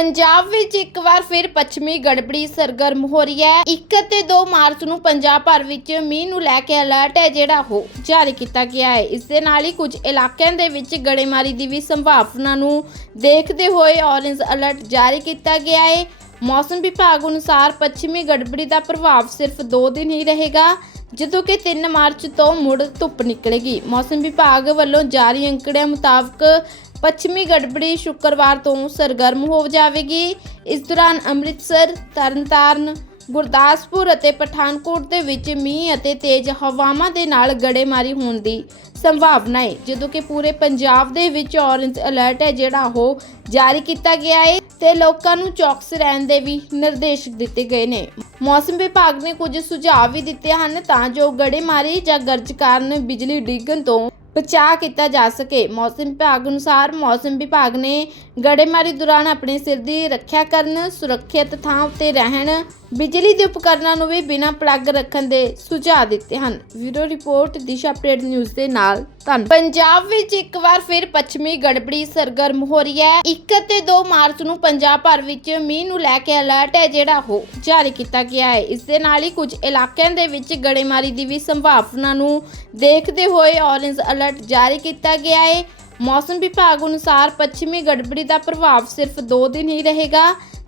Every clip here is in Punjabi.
ਪੰਜਾਬ ਵਿੱਚ ਇੱਕ ਵਾਰ ਫਿਰ ਪੱਛਮੀ ਗੜਬੜੀ ਸਰਗਰਮ ਹੋ ਰਹੀ ਹੈ। 1 ਅਤੇ 2 ਮਾਰਚ ਨੂੰ ਪੰਜਾਬ ਭਰ ਵਿੱਚ ਮੀਂਹ ਨੂੰ ਲੈ ਕੇ ਅਲਰਟ ਹੈ ਜਿਹੜਾ ਉਹ ਜਾਰੀ ਕੀਤਾ ਗਿਆ ਹੈ। ਇਸ ਦੇ ਨਾਲ ਹੀ ਕੁਝ ਇਲਾਕਿਆਂ ਦੇ ਵਿੱਚ ਗੜੇਮਾਰੀ ਦੀ ਵੀ ਸੰਭਾਵਨਾ ਨੂੰ ਦੇਖਦੇ ਹੋਏ ਔਰੇਂਜ ਅਲਰਟ ਜਾਰੀ ਕੀਤਾ ਗਿਆ ਹੈ। ਮੌਸਮ ਵਿਭਾਗ ਅਨੁਸਾਰ ਪੱਛਮੀ ਗੜਬੜੀ ਦਾ ਪ੍ਰਭਾਵ ਸਿਰਫ 2 ਦਿਨ ਹੀ ਰਹੇਗਾ, ਜਦੋਂ ਕਿ 3 ਮਾਰਚ ਤੋਂ ਮੁੜ ਧੁੱਪ ਨਿਕਲੇਗੀ। ਮੌਸਮ ਵਿਭਾਗ ਵੱਲੋਂ ਜਾਰੀ ਅੰਕੜਿਆਂ ਮੁਤਾਬਕ ਪੱਛਮੀ ਗੜਬੜੀ ਸ਼ੁੱਕਰਵਾਰ ਤੋਂ ਸਰਗਰਮ ਹੋ ਜਾਵੇਗੀ। ਇਸ ਦੌਰਾਨ ਅੰਮ੍ਰਿਤਸਰ, ਤਰਨਤਾਰਨ, ਗੁਰਦਾਸਪੁਰ ਅਤੇ ਪਠਾਨਕੋਟ ਦੇ ਵਿੱਚ ਮੀਂਹ ਅਤੇ ਤੇਜ਼ ਹਵਾਵਾਂ ਦੇ ਨਾਲ ਗੜੇਮਾਰੀ ਹੋਣ ਦੀ ਸੰਭਾਵਨਾ ਹੈ। ਜਦੋਂ ਕਿ ਪੂਰੇ ਪੰਜਾਬ ਦੇ ਵਿੱਚ ਔਰੇਂਜ ਅਲਰਟ ਹੈ, ਜਿਹੜਾ ਉਹ ਜਾਰੀ ਕੀਤਾ ਗਿਆ ਹੈ ਤੇ ਲੋਕਾਂ ਨੂੰ ਚੌਕਸ ਰਹਿਣ ਦੇ ਵੀ ਨਿਰਦੇਸ਼ ਦਿੱਤੇ ਗਏ ਨੇ। ਮੌਸਮ ਵਿਭਾਗ ਨੇ ਕੁਝ ਸੁਝਾਅ ਵੀ ਦਿੱਤੇ ਹਨ ਤਾਂ ਜੋ ਗੜੇਮਾਰੀ ਜਾਂ ਗਰਜ ਕਾਰਨ ਬਿਜਲੀ ਡਿੱਗਣ ਤੋਂ ਬਚਾਅ ਕੀਤਾ ਜਾ ਸਕੇ। ਮੌਸਮ ਵਿਭਾਗ ਅਨੁਸਾਰ ਮੌਸਮ ਵਿਭਾਗ ਨੇ ਗੜੇਮਾਰੀ ਦੌਰਾਨ ਆਪਣੇ ਸਿਰ ਦੀ ਰੱਖਿਆ ਕਰਨ, ਸੁਰੱਖਿਅਤ ਥਾਂ ਉੱਤੇ ਰਹਿਣ, ਬਿਜਲੀ ਦੇ ਉਪਕਰਨਾਂ ਨੂੰ ਵੀ ਬਿਨਾਂ ਪਲੱਗ ਰੱਖਣ ਦੇ ਸੁਝਾਅ ਦਿੱਤੇ ਹਨ। ਵੀਰੋ ਰਿਪੋਰਟ, ਦਿਸ਼ਾ ਅਪਡੇਟ ਨਿਊਜ਼ ਦੇ ਨਾਲ ਧੰਨ। ਪੰਜਾਬ ਵਿੱਚ ਇੱਕ ਵਾਰ ਫਿਰ ਪੱਛਮੀ ਗੜਬੜੀ ਸਰਗਰਮ ਹੋ ਰਹੀ ਹੈ। 1 ਅਤੇ 2 ਮਾਰਚ ਨੂੰ ਪੰਜਾਬ ਭਰ ਵਿੱਚ ਮੀਂਹ ਨੂੰ ਲੈ ਕੇ ਅਲਰਟ ਹੈ ਜਿਹੜਾ ਉਹ ਜਾਰੀ ਕੀਤਾ ਗਿਆ ਹੈ। ਇਸ ਦੇ ਨਾਲ ਹੀ ਕੁਝ ਇਲਾਕਿਆਂ ਦੇ ਵਿੱਚ ਗੜੇਮਾਰੀ ਦੀ ਵੀ ਸੰਭਾਵਨਾ ਨੂੰ ਦੇਖਦੇ ਹੋਏ ਔਰੇਂਜ ਅਲਰਟ ਜਾਰੀ ਕੀਤਾ ਗਿਆ ਹੈ। ਮੌਸਮ ਵਿਭਾਗ ਅਨੁਸਾਰ ਪੱਛਮੀ ਗੜਬੜੀ ਦਾ ਪ੍ਰਭਾਵ ਸਿਰਫ 2 ਦਿਨ ਹੀ ਰਹੇਗਾ,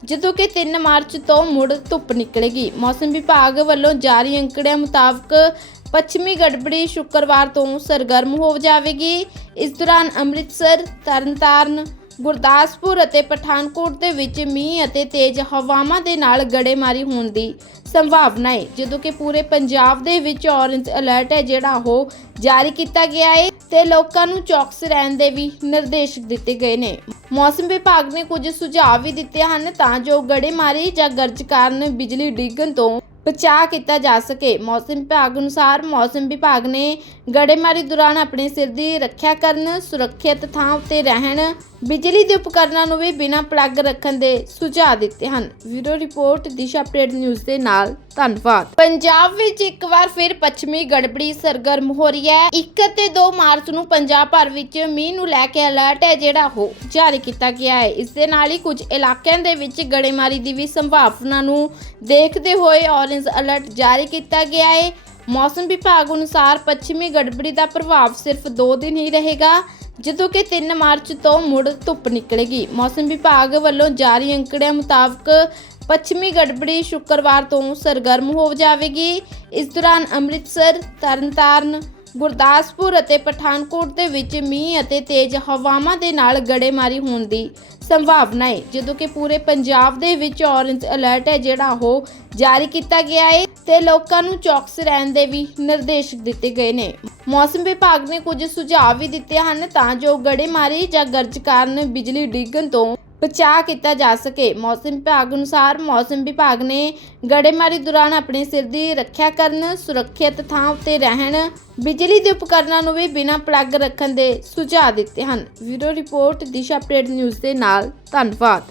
ਜਦੋਂ ਕਿ 3 ਮਾਰਚ ਤੋਂ ਮੁੜ ਧੁੱਪ ਨਿਕਲੇਗੀ। ਮੌਸਮ ਵਿਭਾਗ ਵੱਲੋਂ ਜਾਰੀ ਅੰਕੜਿਆਂ ਮੁਤਾਬਕ ਪੱਛਮੀ ਗੜਬੜੀ ਸ਼ੁੱਕਰਵਾਰ ਤੋਂ ਸਰਗਰਮ ਹੋ ਜਾਵੇਗੀ। ਇਸ ਦੌਰਾਨ ਅੰਮ੍ਰਿਤਸਰ, ਤਰਨਤਾਰਨ ਗੁਰਦਾਸਪੁਰ ਅਤੇ ਪਠਾਨਕੋਟ ਦੇ ਵਿੱਚ ਮੀਂਹ ਅਤੇ ਤੇਜ਼ ਹਵਾਵਾਂ ਦੇ ਨਾਲ ਗੜੇਮਾਰੀ ਹੋਣ ਦੀ ਸੰਭਾਵਨਾ ਹੈ, ਜਦੋਂ ਕਿ ਪੂਰੇ ਪੰਜਾਬ ਦੇ ਵਿੱਚ ਔਰੇਂਜ ਅਲਰਟ ਹੈ ਜਿਹੜਾ ਉਹ ਜਾਰੀ ਕੀਤਾ ਗਿਆ ਹੈ ਤੇ ਲੋਕਾਂ ਨੂੰ ਚੌਕਸ ਰਹਿਣ ਦੇ ਵੀ ਨਿਰਦੇਸ਼ ਦਿੱਤੇ ਗਏ ਨੇ। ਮੌਸਮ ਵਿਭਾਗ ਨੇ ਕੁਝ ਸੁਝਾਅ ਵੀ ਦਿੱਤੇ ਹਨ ਤਾਂ ਜੋ ਗੜੇਮਾਰੀ ਜਾਂ ਗਰਜ ਕਾਰਨ ਬਿਜਲੀ ਡਿੱਗਣ ਤੋਂ ਬਚਾਅ ਕੀਤਾ ਜਾ ਸਕੇ। ਮੌਸਮ ਵਿਭਾਗ ਅਨੁਸਾਰ ਮੌਸਮ ਵਿਭਾਗ ਨੇ ਗੜੇਮਾਰੀ ਦੌਰਾਨ ਆਪਣੇ ਸਿਰ ਦੀ ਰੱਖਿਆ ਕਰਨ, ਸੁਰੱਖਿਅਤ ਥਾਂ ਉੱਤੇ ਰਹਿਣ ਬਿਜਲੀ ਦੇ ਉਪਕਰਨਾਂ ਨੂੰ ਵੀ ਬਿਨਾਂ ਪਲੱਗ ਰੱਖਣ ਦੇ ਸੁਝਾਅ ਦਿੱਤੇ ਹਨ। Video report, Disha update news ਦੇ ਨਾਲ ਧੰਨਵਾਦ। ਪੰਜਾਬ ਵਿੱਚ ਇੱਕ ਵਾਰ ਫਿਰ ਪੱਛਮੀ ਗੜਬੜੀ ਸਰਗਰਮ ਹੋ ਰਹੀ ਹੈ। 1 ਅਤੇ 2 ਮਾਰਚ ਨੂੰ ਪੰਜਾਬ ਭਰ ਵਿੱਚ ਮੀਂਹ ਨੂੰ ਲੈ ਕੇ ਅਲਰਟ ਹੈ ਜਿਹੜਾ ਉਹ ਜਾਰੀ ਕੀਤਾ ਗਿਆ ਹੈ। ਇਸ ਦੇ ਨਾਲ ਹੀ ਕੁਝ ਇਲਾਕਿਆਂ ਦੇ ਵਿੱਚ ਗੜੇਮਾਰੀ ਦੀ ਵੀ ਸੰਭਾਵਨਾ ਨੂੰ ਦੇਖਦੇ ਹੋਏ ਔਰੇਂਜ ਅਲਰਟ ਜਾਰੀ ਕੀਤਾ ਗਿਆ ਹੈ। ਮੌਸਮ ਵਿਭਾਗ ਅਨੁਸਾਰ ਪੱਛਮੀ ਗੜਬੜੀ ਦਾ ਪ੍ਰਭਾਵ ਸਿਰਫ 2 ਦਿਨ ਹੀ ਰਹੇਗਾ। ਜਦੋਂ ਕਿ 3 ਮਾਰਚ ਤੋਂ ਮੁੜ ਧੁੱਪ ਨਿਕਲੇਗੀ। ਮੌਸਮ ਵਿਭਾਗ ਵੱਲੋਂ ਜਾਰੀ ਅੰਕੜਿਆਂ ਮੁਤਾਬਕ ਪੱਛਮੀ ਗੜਬੜੀ ਸ਼ੁੱਕਰਵਾਰ ਤੋਂ ਸਰਗਰਮ ਹੋ ਜਾਵੇਗੀ। ਇਸ ਦੌਰਾਨ ਅੰਮ੍ਰਿਤਸਰ, ਤਰਨਤਾਰਨ, ਗੁਰਦਾਸਪੁਰ ਅਤੇ ਪਠਾਨਕੋਟ ਦੇ ਵਿੱਚ ਮੀਂਹ ਅਤੇ ਤੇਜ਼ ਹਵਾਵਾਂ ਦੇ ਨਾਲ ਗੜੇਮਾਰੀ ਹੋਣ ਦੀ ਸੰਭਾਵਨਾ ਹੈ, ਜਦੋਂ ਕਿ ਪੂਰੇ ਪੰਜਾਬ ਦੇ ਵਿੱਚ ਔਰੇਂਜ ਅਲਰਟ ਹੈ ਜਿਹੜਾ ਉਹ ਜਾਰੀ ਕੀਤਾ ਗਿਆ ਹੈ ਤੇ ਲੋਕਾਂ ਨੂੰ ਚੌਕਸ ਰਹਿਣ ਦੇ ਵੀ ਨਿਰਦੇਸ਼ ਦਿੱਤੇ ਗਏ ਨੇ। ਮੌਸਮ ਵਿਭਾਗ ਨੇ ਕੁਝ ਸੁਝਾਅ ਵੀ ਦਿੱਤੇ ਹਨ ਤਾਂ ਜੋ ਗੜੇਮਾਰੀ ਜਾਂ ਗਰਜ ਕਾਰਨ ਬਿਜਲੀ ਡਿੱਗਣ ਤੋਂ ਬਚਾਅ ਕੀਤਾ ਜਾ ਸਕੇ। ਮੌਸਮ ਵਿਭਾਗ ਅਨੁਸਾਰ ਮੌਸਮ ਵਿਭਾਗ ਨੇ ਗੜੇਮਾਰੀ ਦੌਰਾਨ ਆਪਣੇ ਸਿਰ ਦੀ ਰੱਖਿਆ ਕਰਨ, ਸੁਰੱਖਿਅਤ ਥਾਂ ਉੱਤੇ ਰਹਿਣ, ਬਿਜਲੀ ਦੇ ਉਪਕਰਨਾਂ ਨੂੰ ਵੀ ਬਿਨਾਂ ਪਲੱਗ ਰੱਖਣ ਦੇ ਸੁਝਾਅ ਦਿੱਤੇ ਹਨ। Video report, Disha update news ਦੇ ਨਾਲ। ਧੰਨਵਾਦ।